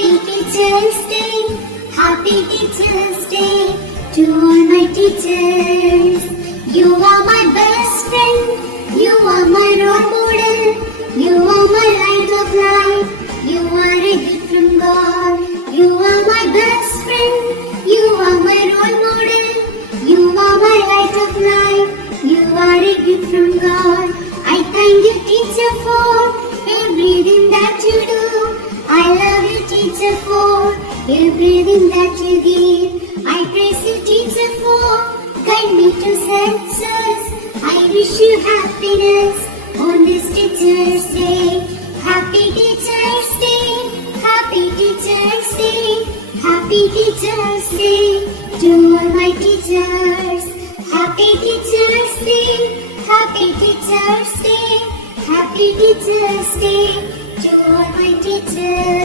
Happy Teachers Day, Happy Teachers Day to all my teachers. You are my best friend, you are my role model, you are my light of life, you are a gift from God. You are my best friend, you are my role model, you are my light of life, you are a gift from God. I thank you, teacher, for everything that you do. I love you, teacher, for everything that you give. I praise you, teacher, for guide me to success. I wish you happiness on this Teachers Day. Happy Teachers Day, Happy Teachers Day, Happy Teachers Day to all my teachers. Happy Teachers Day, Happy Teachers Day, Happy Teachers Day to all my teachers.